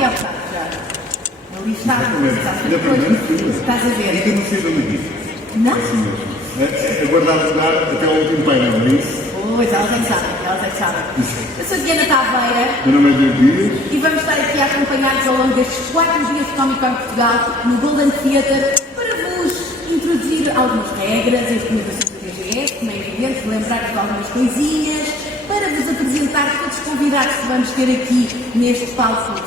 aqui há bocado já. Ali está. Estás a ver? Ainda não sei de onde é isso. Não? Assim mesmo. É guardar lugar até ao último painel, não é isso? Pois, elas é que sabem, elas é que sabem. Eu sou Diana Taveira. Meu nome é Diogo Dias. E vamos estar aqui acompanhados ao longo destes 4 dias de Comic Con Portugal, no Golden Theatre, para vos introduzir algumas regras, as recomendações do BGS, como é evidente, lembrar-vos de algumas coisinhas, para vos apresentar todos os convidados que vamos ter aqui neste palco.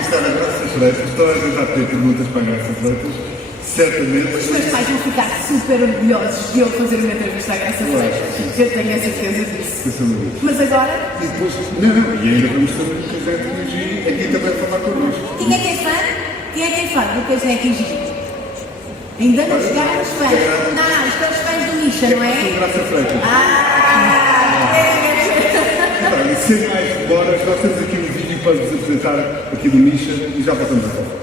Estar a graças freitas, toda a gente vai ter perguntas para a graças freitas, certamente. Os meus pais vão ficar super orgulhosos de eu fazer uma entrevista à Graça Freitas. Eu tenho a certeza disso. Mas agora... E depois, não, e ainda vamos saber o que é que aqui também falar connosco. E quem é que é fã? Quem é que é fã do que é que ainda não chegaram os fãs. Não, isto é os fãs do Misha, não é? Graça Freitas. E sem mais demoras, nós temos aqui um vídeo para vos apresentar aqui do Misha e já passamos a falar.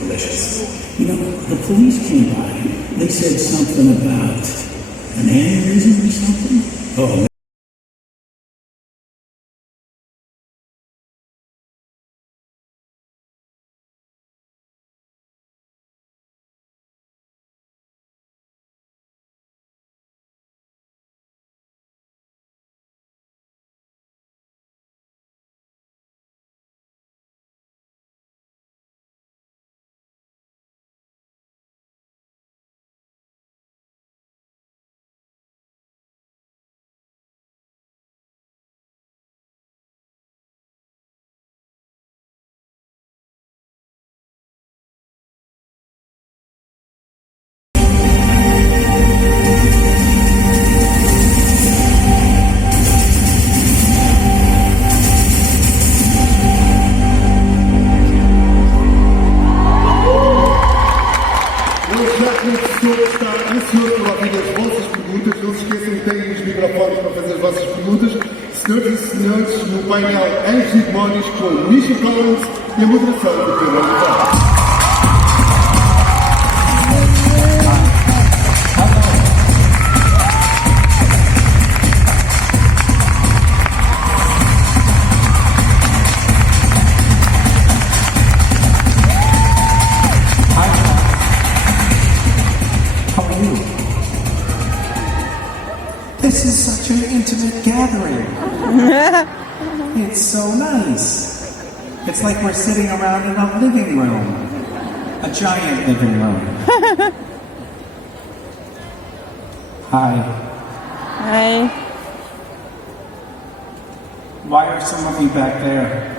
Delicious. You know, the police came by. They said something about an aneurysm or something. Oh. Está ansioso por ouvir as vossas perguntas. Não se esqueçam que têm os microfones para fazer as vossas perguntas. Senhoras e senhores, no painel Anjos e Demónios com Misha e a moderação do Pedro Oliveira. This is such an intimate gathering. It's so nice. It's like we're sitting around in a living room. A giant living room. Hi. Hi. Why are some of you back there?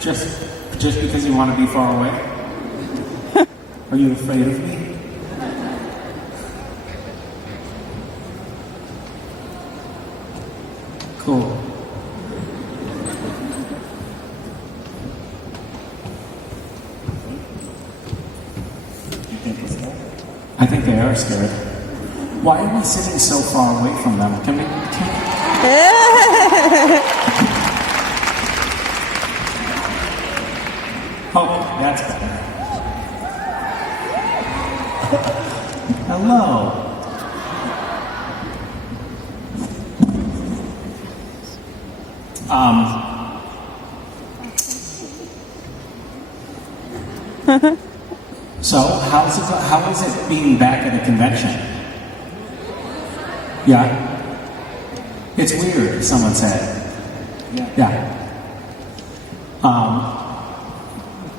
Just because you want to be far away? Are you afraid of me? Cool. I think they are scared. Why are we sitting so far away from them? Can we? Oh, that's better. Hello. So, how is it being back at a convention? Yeah? It's weird, someone said. Yeah.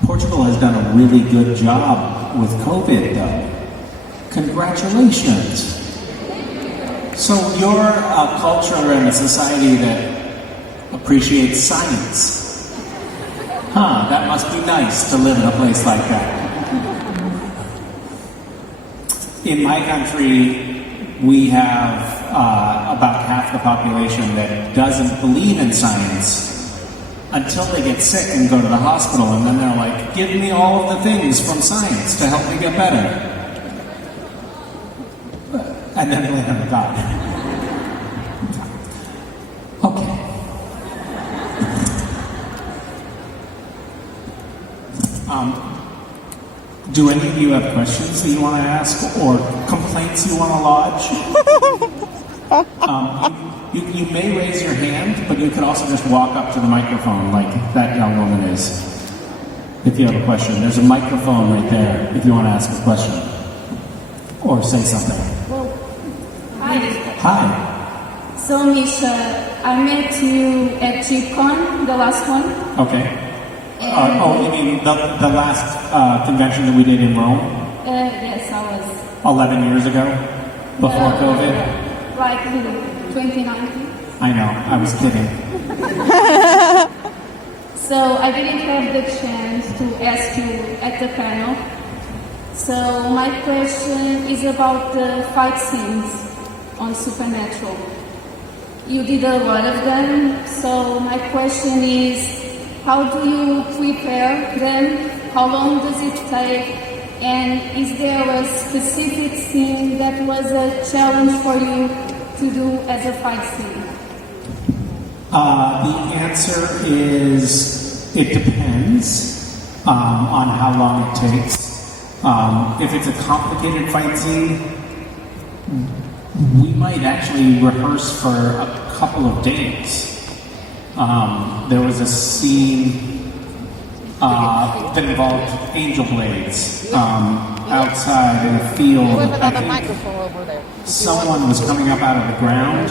Portugal has done a really good job with COVID, though. Congratulations. So you're a culture and a society that appreciates science. Huh, that must be nice to live in a place like that. In my country, we have about half the population that doesn't believe in science until they get sick and go to the hospital, and then they're like, give me all of the things from science to help me get better. And then blame on God. Okay. Do any of you have questions that you want to ask or complaints you want to lodge? You may raise your hand, but you could also just walk up to the microphone like that young woman is. If you have a question, there's a microphone right there if you want to ask a question or say something. Well, hi. Hi. So, Misha, I met you at GCon, the last one. Okay. You mean the last convention that we did in Rome? Yes, I was. 11 years ago? Before COVID? Like 2019. I know, I was kidding. So I didn't have the chance to ask you at the panel. So my question is about the fight scenes on Supernatural. You did a lot of them, so my question is, how do you prepare them? How long does it take? And is there a specific scene that was a challenge for you to do as a fight scene? The answer is it depends on how long it takes. If it's a complicated fight scene, we might actually rehearse for a couple of days. There was a scene that involved angel blades outside in a field. I think someone was coming up out of the ground.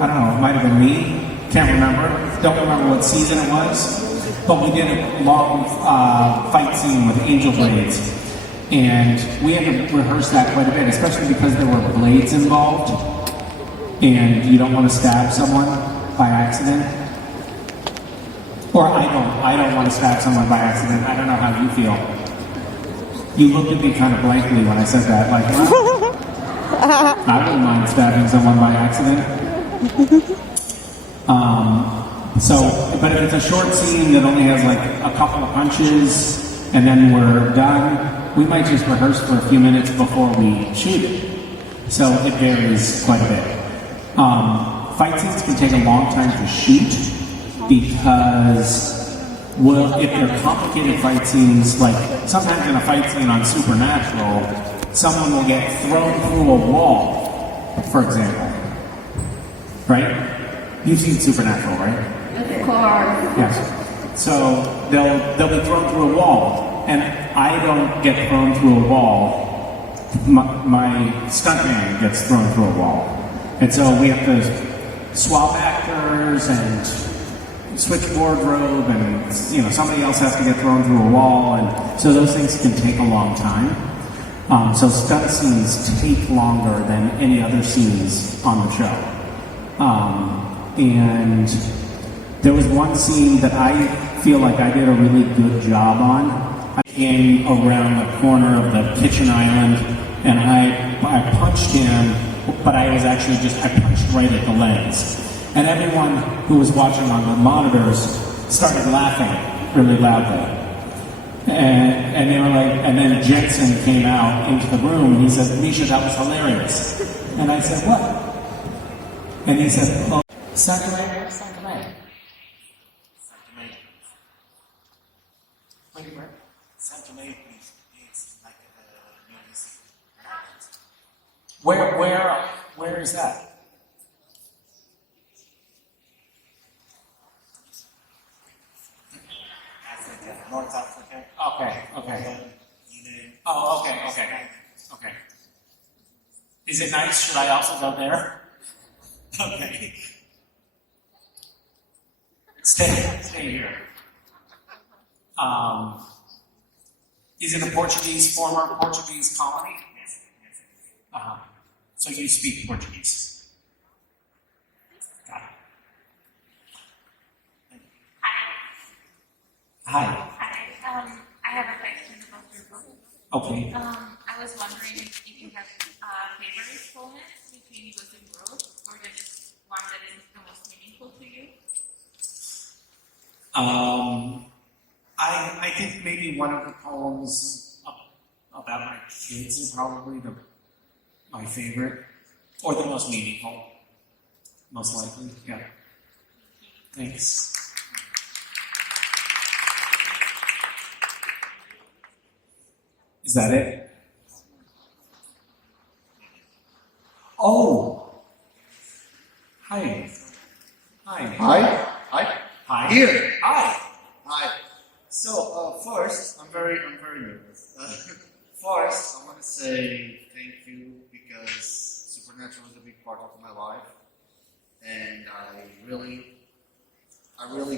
I don't know, it might have been me. Can't remember. Don't remember what season it was. But we did a long fight scene with angel blades. And we had to rehearse that quite a bit, especially because there were blades involved. And you don't want to stab someone by accident. Or I don't want to stab someone by accident. I don't know how you feel. You looked at me kind of blankly when I said that, like, well, I wouldn't mind stabbing someone by accident. But if it's a short scene that only has like a couple of punches and then we're done, we might just rehearse for a few minutes before we shoot it. So it varies quite a bit. Fight scenes can take a long time to shoot because, well, if they're complicated fight scenes, like sometimes in a fight scene on Supernatural, someone will get thrown through a wall, for example. Right? You've seen Supernatural, right? Of course. Yes. So they'll be thrown through a wall, and I don't get thrown through a wall. My stuntman gets thrown through a wall, and so we have to swap actors and switch wardrobe, and somebody else has to get thrown through a wall, and so those things can take a long time. So stunt scenes take longer than any other scenes on the show. And there was one scene that I feel like I did a really good job on. I came around the corner of the kitchen island and I punched him, but I punched right at the lens. And everyone who was watching on the monitors started laughing really loudly. And they were like, and then Jensen came out into the room and he said, "Misha, that was hilarious." And I said, "What?" And he said, "Oh, Sacramento, Sacramento. Sacramento. Sacramento is like a music. Where is that? Africa, North Africa. Okay. Oh, okay. Is it nice? Should I also go there? Okay. Stay here. Is it a former Portuguese colony? Yes. So you speak Portuguese? Got it. Hi. I have a question about your book. Okay. I was wondering if you have favorite moments between Good and Growth, or just one that is the most meaningful to you? I think maybe one of the poems about my kids is probably my favorite, or the most meaningful, most likely. Yeah. Thanks. Is that it? Oh, how Okay. Hi. Hi. Hi. Hi. Here. Hi. Hi. So first, I'm very nervous. First, I want to say thank you because Supernatural is a big part of my life, and I really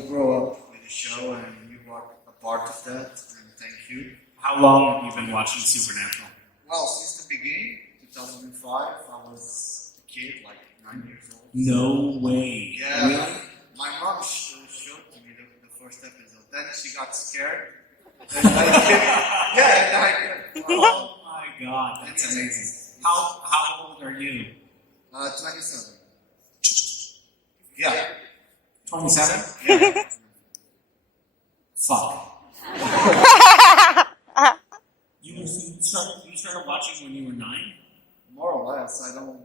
grew up with the show, and you were a part of that. And thank you. How long have you been watching Supernatural? Well, since the beginning, 2005, I was a kid, like 9 years old. No way. Yeah. Really? My mom showed to me the first episode. Then she got scared. And Oh my God, that's amazing. How old are you? 27. Yeah. 27? Yeah. Fuck. You started watching when you were 9? More or less. I don't,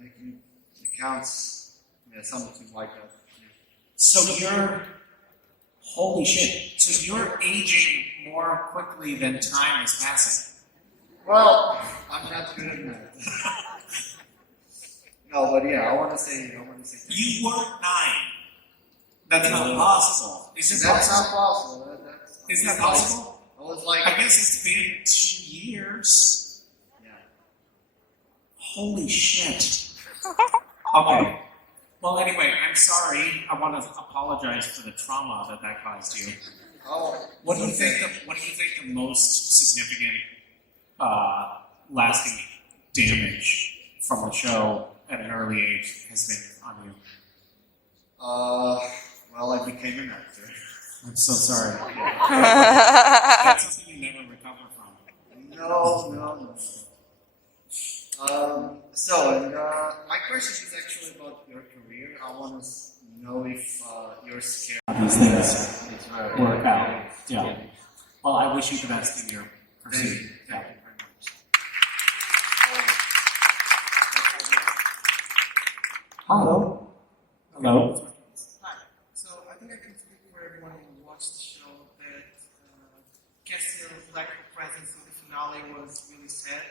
making accounts, something like that. Yeah. So you're, holy shit. So you're aging more quickly than time is passing. Well, I'm not good at that. No, but yeah, I want to say. You weren't 9. That's not possible. Is it That's possible? not possible. Is that possible? I was like, I guess it's been 2 years. yeah. Holy shit. Okay. Well, anyway, I'm sorry. I want to apologize for the trauma that caused you. Oh, What do you think? The most significant, lasting damage from the show at an early age has been on you? Well, I became an actor. I'm so sorry. That's something you never recover from. No. My question is actually about your career. I want to know if you're scared. These things work out. Yeah. Well, I wish you the best in your pursuit. Thank Yeah. you very much. Hello. Hello. Hi. So I think I can speak for everyone who watched the show that Cassie's lack of presence in the finale was really sad.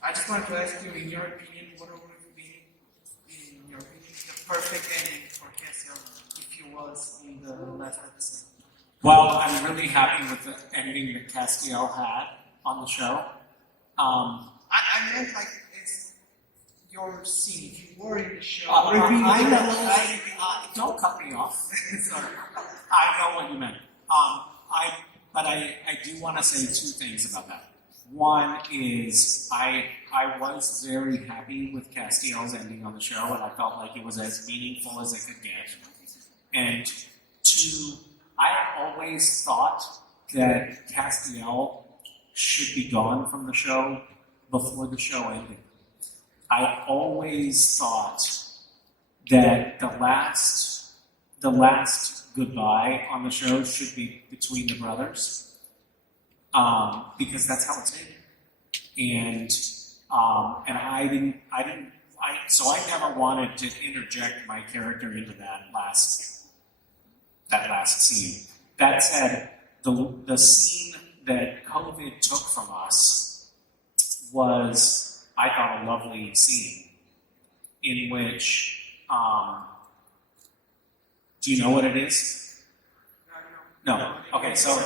I just wanted to ask you, in your opinion, what would have been, in your opinion, the perfect ending for Cassie if he was in the last episode? Well, I'm really happy with the ending that Castiel had on the show. I meant like it's your scene. If you were in the show, Don't cut me off. Sorry. I know what you meant. But I do want to say 2 things about that. One is I was very happy with Castiel's ending on the show, and I felt like it was as meaningful as it could get. And 2, I always thought that Castiel should be gone from the show before the show ended. I always thought that the last goodbye on the show should be between the brothers. Because that's how it's ended. And so I never wanted to interject my character into that last scene. That said, the scene that COVID took from us was, I thought, a lovely scene in which, do you know what it is? No. Okay, so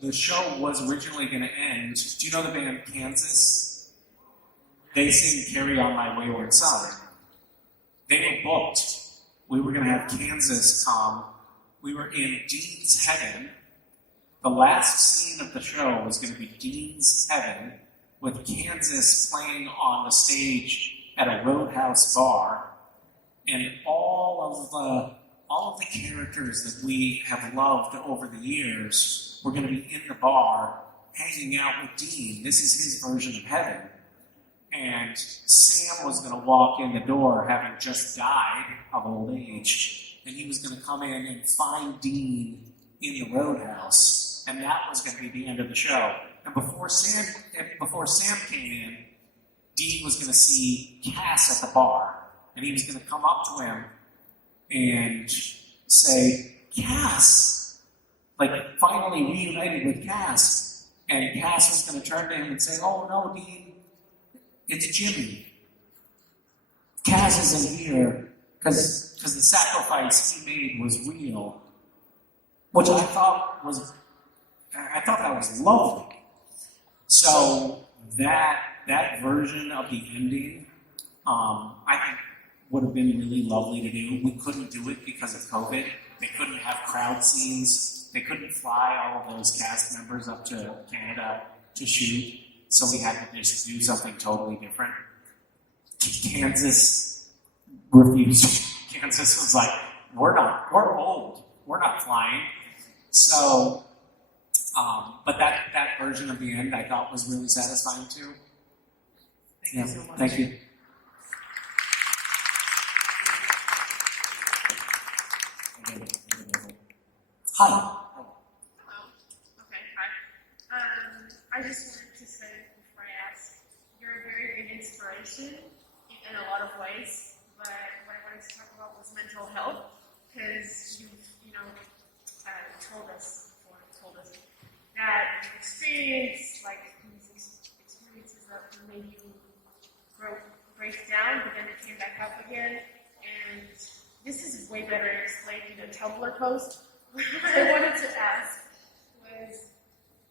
the show was originally going to end. Do you know the band Kansas? They sing "Carry On My Wayward Son." They were booked. We were going to have Kansas come. We were in Dean's Heaven. The last scene of the show was going to be Dean's Heaven with Kansas playing on the stage at a Roadhouse bar, and all of the characters that we have loved over the years were going to be in the bar hanging out with Dean. This is his version of heaven. And Sam was going to walk in the door having just died of old age, and he was going to come in and find Dean in the Roadhouse, and that was going to be the end of the show. And before Sam came in, Dean was going to see Cass at the bar, and he was going to come up to him and say, "Cass," like finally reunited with Cass. And Cass was going to turn to him and say, "Oh no, Dean, it's Jimmy." Kaz isn't here because the sacrifice he made was real, which I thought that was lovely. So that version of the ending, I think would have been really lovely to do. We couldn't do it because of COVID. They couldn't have crowd scenes. They couldn't fly all of those cast members up to Canada to shoot. So we had to just do something totally different. Kansas refused. Kansas was like, we're old. We're not flying. So, but that version of the end I thought was really satisfying too. Thank you so much. Thank you. Hi. Hello. Okay, hi. I just wanted to say before I ask, you're a very big inspiration in a lot of ways, but what I wanted to talk about was mental health, because you've, told us that you experienced, these experiences that made you break down, but then it came back up again, and this is way better explained in a Tumblr post. What I wanted to ask was,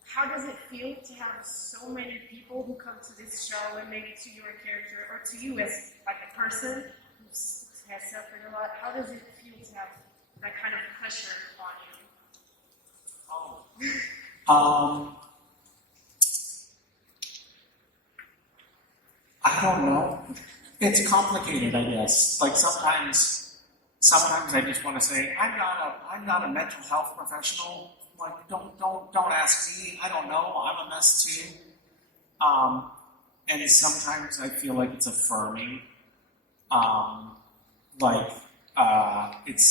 how does it feel to have so many people who come to this show and maybe to your character or to you as like a person who has suffered a lot? How does it feel to have that kind of pressure on you? I don't know. It's complicated, I guess. Like sometimes I just want to say, I'm not a mental health professional. Like, don't ask me. I don't know. I'm a mess too. And sometimes I feel like it's affirming. It's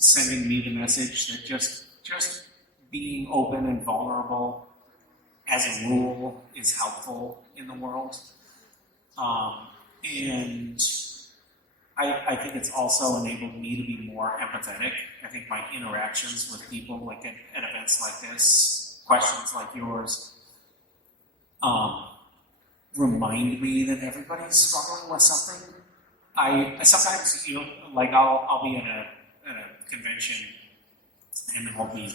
sending me the message that just being open and vulnerable as a rule is helpful in the world. And I think it's also enabled me to be more empathetic. I think my interactions with people, like at events like this, questions like yours, remind me that everybody's struggling with something. I sometimes, I'll be in a convention and I'll be,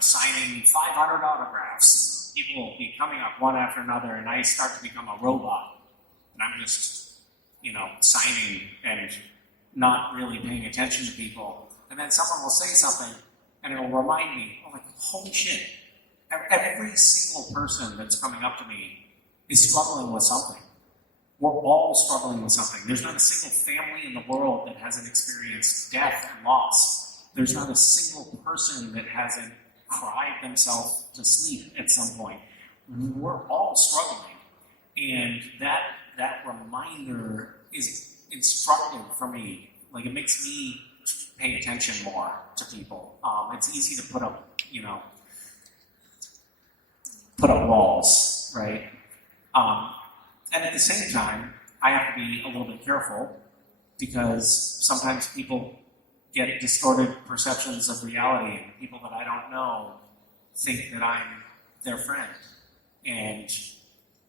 signing 500 autographs. People will be coming up one after another, and I start to become a robot, and I'm just signing and not really paying attention to people. And then someone will say something and it'll remind me, holy shit, every single person that's coming up to me is struggling with something. We're all struggling with something. There's not a single family in the world that hasn't experienced death and loss. There's not a single person that hasn't cried themselves to sleep at some point. We're all struggling. And that reminder is instructive for me. Like, it makes me pay attention more to people. It's easy to put up walls, right? And at the same time, I have to be a little bit careful because sometimes people get distorted perceptions of reality, and people that I don't know think that I'm their friend. And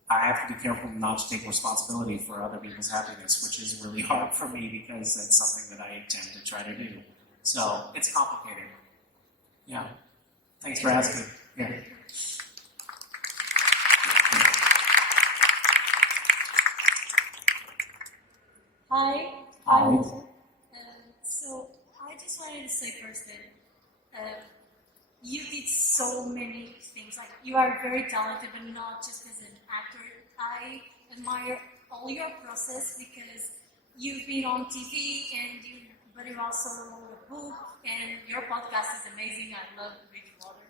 I have to be careful not to take responsibility for other people's happiness, which is really hard for me because that's something that I tend to try to do. So it's complicated. Yeah. Thanks for asking. Yeah. Hi. Hi. Misha. So I just wanted to say first that you did so many things. Like, you are very talented, but not just as an actor. I admire all your process because you've been on TV but you also wrote a book, and your podcast is amazing. I love Bridgewater.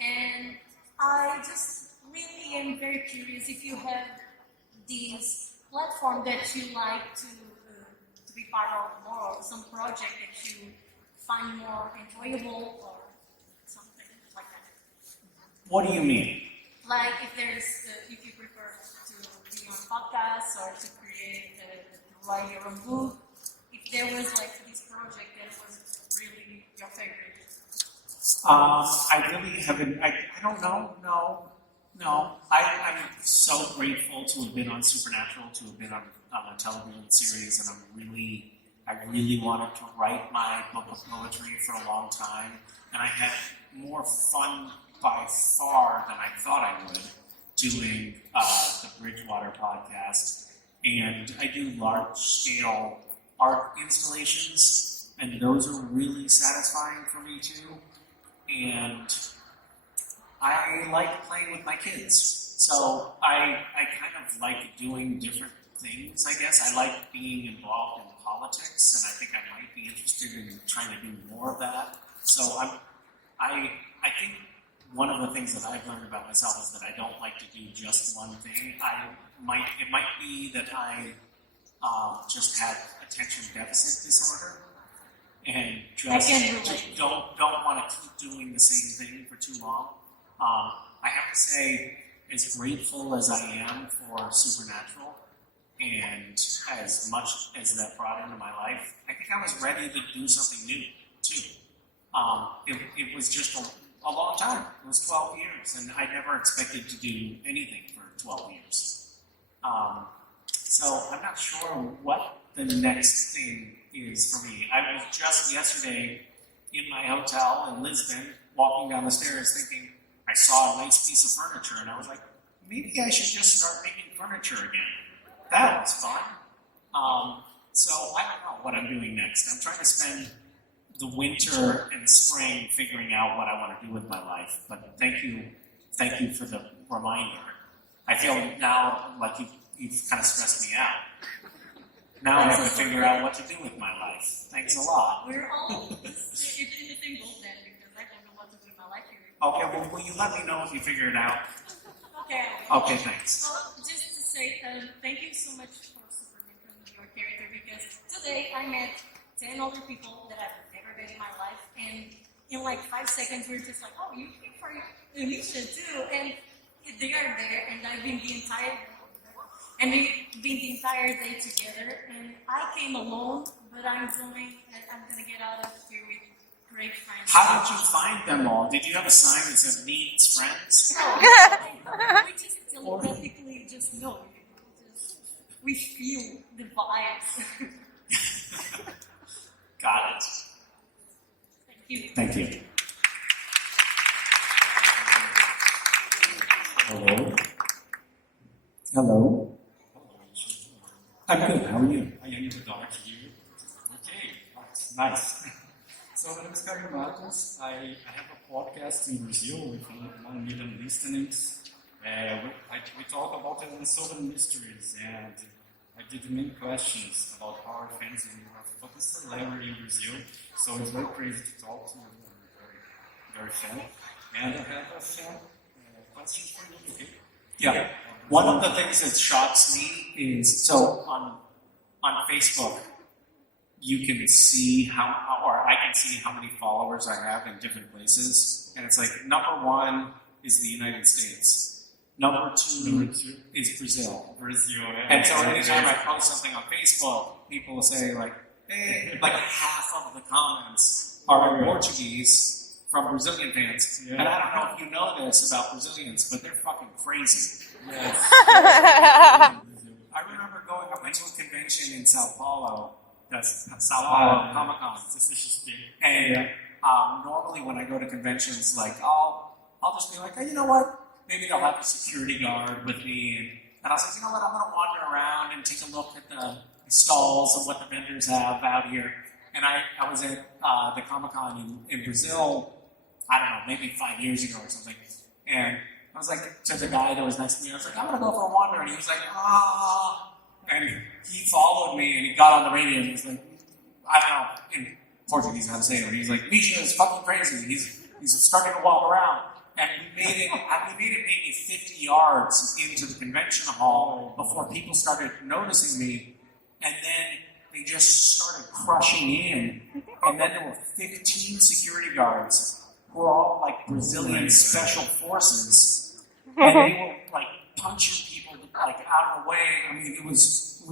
And I just really am very curious if you have this platform that you like to be part of more, or some project that you find more enjoyable or something like that. What do you mean? Like, if you prefer to be on podcasts or to create, to write your own book, if there was this project that was really your favorite. I really haven't, I don't know, No, I'm so grateful to have been on Supernatural, to have been on a television series, and I really wanted to write my book of poetry for a long time, and I had more fun by far than I thought I would doing the Bridgewater podcast. And I do large-scale art installations, and those are really satisfying for me too. And I like playing with my kids, so I kind of like doing different things, I guess. I like being involved in politics, and I think I might be interested in trying to do more of that. So I think one of the things that I've learned about myself is that I don't like to do just one thing. It might be that I just have attention deficit disorder, and just don't want to keep doing the same thing for too long. I have to say, as grateful as I am for Supernatural, and as much as that brought into my life, I think I was ready to do something new, too. It was just a long time. It was 12 years, and I never expected to do anything for 12 years. So I'm not sure what the next thing is for me. I was just yesterday in my hotel in Lisbon, walking down the stairs thinking, I saw a nice piece of furniture, and I was like, maybe I should just start making furniture again. That was fun. So I don't know what I'm doing next. I'm trying to spend the winter and spring figuring out what I want to do with my life. But thank you for the reminder. I feel now like you've kind of stressed me out. Now I have to figure out what to do with my life. Thanks a lot. We're all in the same boat then, because I don't know what to do in my life here. Okay, well, will you let me know if you figure it out? Okay. Okay, thanks. Well, just to say, thank you so much for supporting your character, because today I met 10 other people that I've never met in my life, and in like 5 seconds we're just like, oh, you came for Misha too, and they are there, and I've been the entire day together, and I came alone, but I'm gonna get out of here with great friends. How did you find them all? Did you have a sign that said needs friends? No, we just telepathically just know. We feel the vibes. Got it. Thank you. Thank you. Hello. Hello. I'm good. How are you? I am the dark here. Okay, that's nice. So my name is Carlos Matos. I have a podcast in Brazil with 1 million listenings. We talk about unsolved mysteries, and I did many questions about our fans, and you are a fucking celebrity in Brazil. So it's very crazy to talk to you. I'm very fan. And I have a fan question for you. Okay? Yeah. One of the things that shocks me is, so on Facebook, you can see or I can see how many followers I have in different places. And it's like, number 1 is the United States. Number 2 is Brazil. And so anytime I post something on Facebook, people will say like, hey, like half of the comments are in Portuguese from Brazilian fans. Yeah. And I don't know if you know this about Brazilians, but they're fucking crazy. Yes. I remember I went to a convention in Sao Paulo, that's Sao Paulo Comic-Con. And normally when I go to conventions, like I'll just be like, hey, you know what? Maybe they'll have a security guard with me, and I'll say, you know what? I'm going to wander around and take a look at the stalls and what the vendors have out here. And I was at the Comic-Con in Brazil, I don't know, maybe 5 years ago or something, and I was like, to the guy that was next to me, I was like, I'm going to go for a wander. And he was like, and he followed me, and he got on the radio, and he was like, I don't know, in Portuguese how to say it, but he was like, Misha is fucking crazy. He's starting to walk around. And we made it maybe 50 yards into the convention hall before people started noticing me. And then they just started crushing in. And then there were 15 security guards who were all like Brazilian special forces. And they were like punching people like out of the way. I mean, it was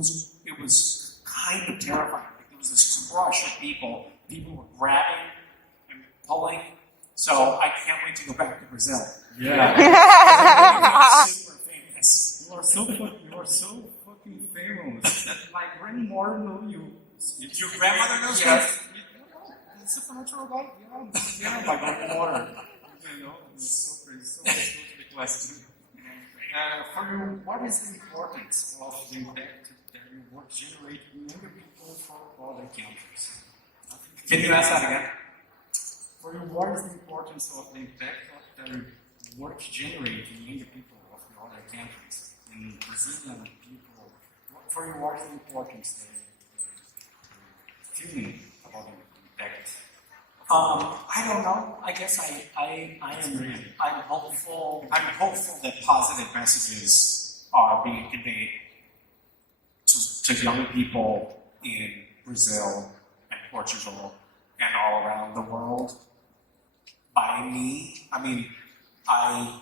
kind of terrifying. Like, there was this crush of people. People were grabbing and pulling. So I can't wait to go back to Brazil. Yeah. Super famous. You are so fucking famous. My grandmother know you. Your grandmother knows you? Yes. It's supernatural guy. Yeah, my grandmother. You know, it's so crazy. So let's go to the question. For you, what is the importance of the impact that your work generates in younger people for other countries? Can you ask that again? For you, what is the importance of the impact that your work generates in younger people of the other countries? In Brazilian people, for you, what is the importance the feeling about the impact? I don't know. I guess I'm hopeful that positive messages are being conveyed to young people in Brazil and Portugal and all around the world by me. I mean, I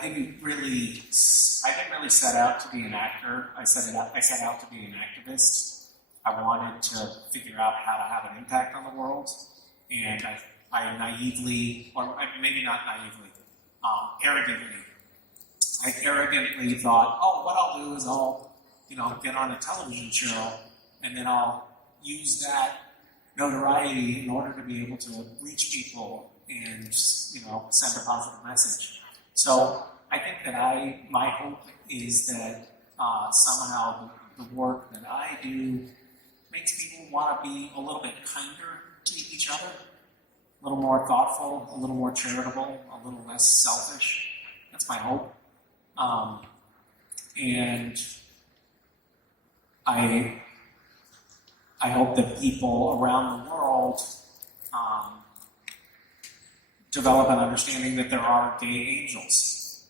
didn't really set out to be an actor. I set out to be an activist. I wanted to figure out how to have an impact on the world, and I naively, or maybe not naively, arrogantly thought, oh, what I'll do is I'll, get on a television show, and then I'll use that notoriety in order to be able to reach people and, send a positive message. So I think that my hope is that somehow the work that I do makes people want to be a little bit kinder to each other, a little more thoughtful, a little more charitable, a little less selfish. That's my hope. And I hope that people around the world develop an understanding that there are gay angels.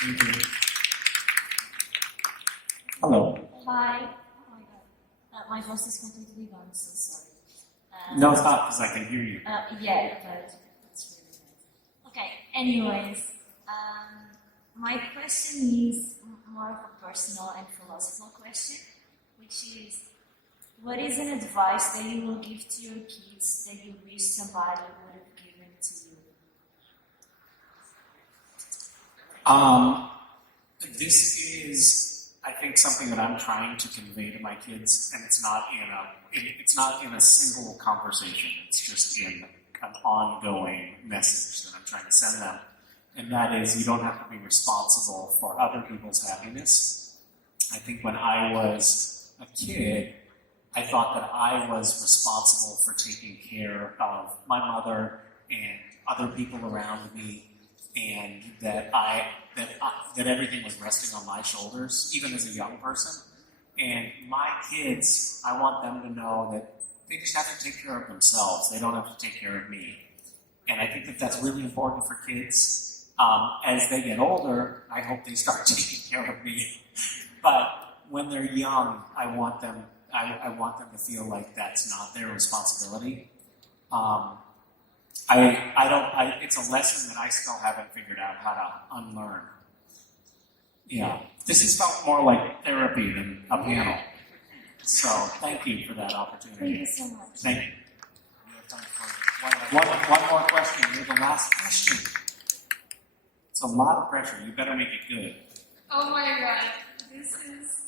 Thank you. Hello. Hi. Oh my god. My voice is completely gone, so sorry. No, it's not, because I can hear you. Yeah, but it's really bad. Okay, anyways, my question is more of a personal and philosophical question, which is, what is an advice that you will give to your kids that you wish somebody would have given to you? This is, I think, something that I'm trying to convey to my kids, and it's not in a single conversation. It's just in an ongoing message that I'm trying to send them, and that is, you don't have to be responsible for other people's happiness. I think when I was a kid, I thought that I was responsible for taking care of my mother and other people around me, and that everything was resting on my shoulders, even as a young person. And my kids, I want them to know that they just have to take care of themselves. They don't have to take care of me. And I think that that's really important for kids. As they get older, I hope they start taking care of me. But when they're young, I want them to feel like that's not their responsibility. It's a lesson that I still haven't figured out how to unlearn. Yeah, this has felt more like therapy than a panel. So thank you for that opportunity. Thank you so much. Thank you. We have time for one more question. You're the last question. It's a lot of pressure. You better make it good. Oh my god, this is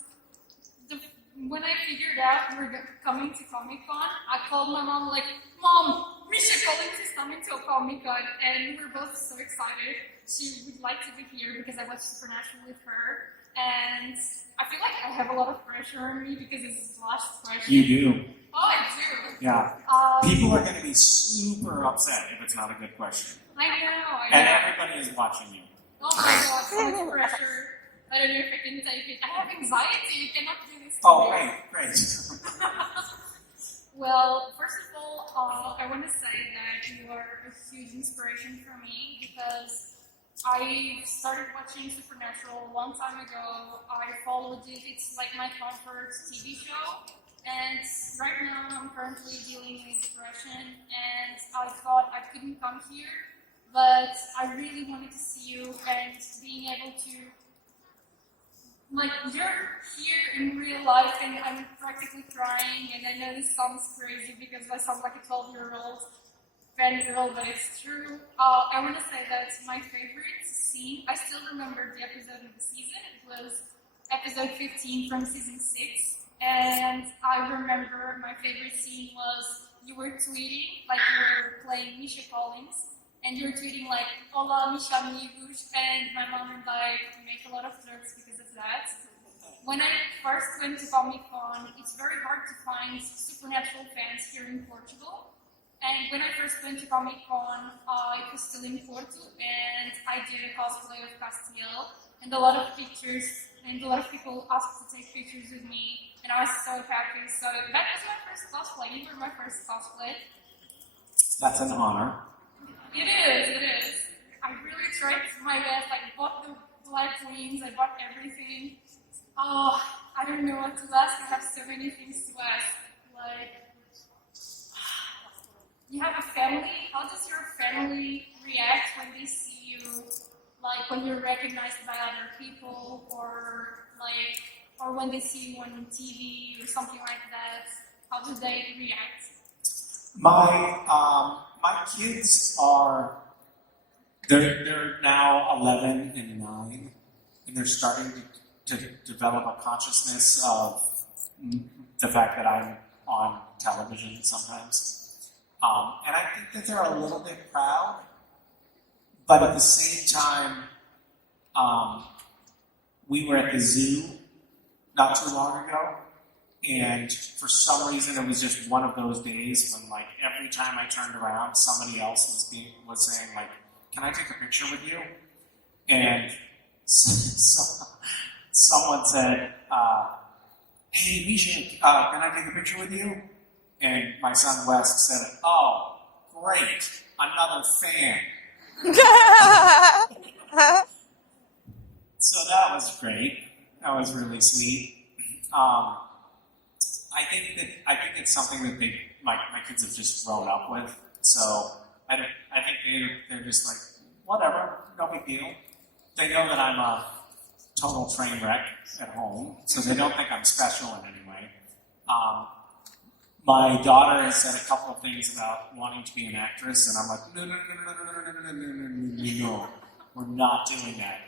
when I figured out we're coming to Comic-Con, I called my mom like, Mom, Misha Collins is coming to a Comic-Con, and we were both so excited. She would like to be here because I watched Supernatural with her, and I feel like I have a lot of pressure on me because it's the last question. You do. Oh, I do. Yeah. People are going to be super upset if it's not a good question. I know. And everybody is watching you. Oh my god, so much pressure. I don't know if I can take it. I have anxiety. You cannot do this to Oh, me. great. Well, first of all, I want to say that you are a huge inspiration for me because I started watching Supernatural a long time ago. I followed it. It's like my comfort TV show. And right now I'm currently dealing with depression, and I thought I couldn't come here, but I really wanted to see you and being able to, like, you're here in real life and I'm practically crying, and I know this sounds crazy because I sound like a 12-year-old fangirl, but it's true. I want to say that my favorite scene, I still remember the episode of the season. It was episode 15 from season 6, and I remember my favorite scene was you were tweeting, like you were playing Misha Collins, and you're tweeting like, "Hola, Misha amigos," and my mom and I make a lot of jokes because of that. When I first went to Comic-Con, it's very hard to find supernatural fans here in Portugal. And when I first went to Comic-Con, it was still in Porto, and I did a cosplay of Castiel, and a lot of pictures, and a lot of people asked to take pictures with me, and I was so happy. So that was my first cosplay. You were my first cosplay. That's an honor. It is. I really tried my best. I bought the black wings, I bought everything. Oh, I don't know what to ask. I have so many things to ask. Like, you have a family. How does your family react when they see you, like when you're recognized by other people, or when they see you on TV or something like that? How do they react? My kids are they're now 11 and 9, and they're starting to develop a consciousness of the fact that I'm on television sometimes. And I think that they're a little bit proud, but at the same time, we were at the zoo not too long ago, and for some reason it was just one of those days when, like, every time I turned around, somebody else was saying, like, "Can I take a picture with you?" And someone said, "Hey, Misha, can I take a picture with you?" And my son Wes said, "Oh, great, another fan." So that was great. That was really sweet. I think it's something that my kids have just grown up with. So I think they're just like, whatever, no big deal. They know that I'm a total train wreck at home, so they don't think I'm special in any way. My daughter has said a couple of things about wanting to be an actress, and I'm like, no, we're not doing that.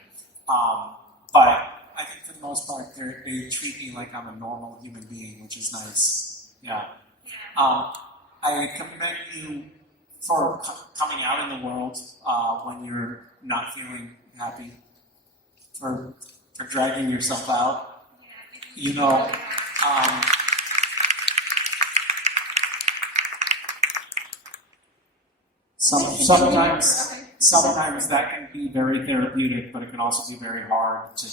But I think for the most part, they treat me like I'm a normal human being, which is nice. Yeah. I commend you for coming out in the world when you're not feeling happy, for dragging yourself out. You know, sometimes that can be very therapeutic, but it can also be very hard to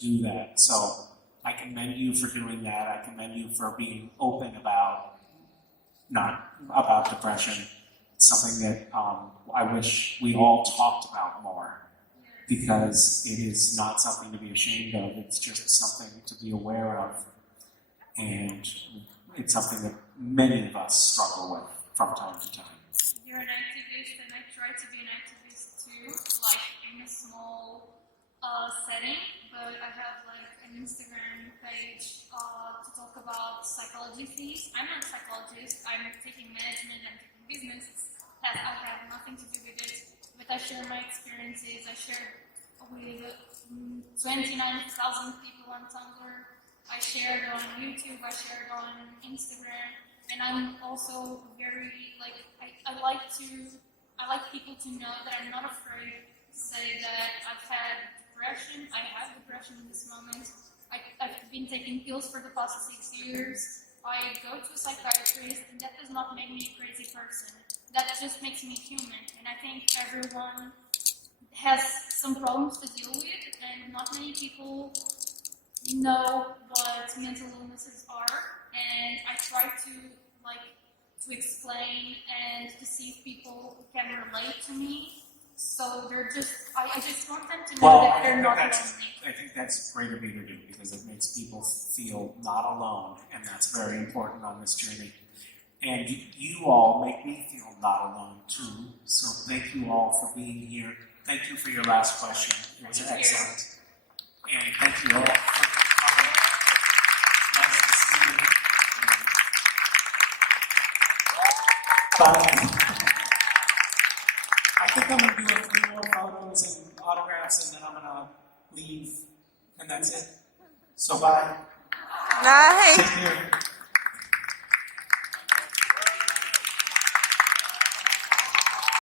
do that. So I commend you for doing that. I commend you for being open about depression. It's something that I wish we all talked about more, because it is not something to be ashamed of. It's just something to be aware of, and it's something that many of us struggle with from time to time. You're an activist, and I try to be an activist too, like in a small setting, but I have like an Instagram page to talk about psychology things. I'm not a psychologist, I'm taking management, I'm taking business. I have nothing to do with it, but I share my experiences. I share with 29,000 people on Tumblr. I shared on YouTube, I shared on Instagram, and I'm also very, like, I like people to know that I'm not afraid to say that I've had depression. I have depression in this moment. I've been taking pills for the past 6 years. I go to a psychiatrist, and that does not make me a crazy person. That just makes me human, and I think everyone has some problems to deal with, and not many people know what mental illnesses are, and I try to explain and to see if people can relate to me. So they're just, I just want them to know that they're not lonely. I think that's great of you to do, because it makes people feel not alone, and that's very important on this journey. And you all make me feel not alone too. So thank you all for being here. Thank you for your last question. It was excellent. And thank you all for coming. But I think I'm going to do a few more photos and autographs, and then I'm going to leave, and that's it. So bye. Bye. Take care.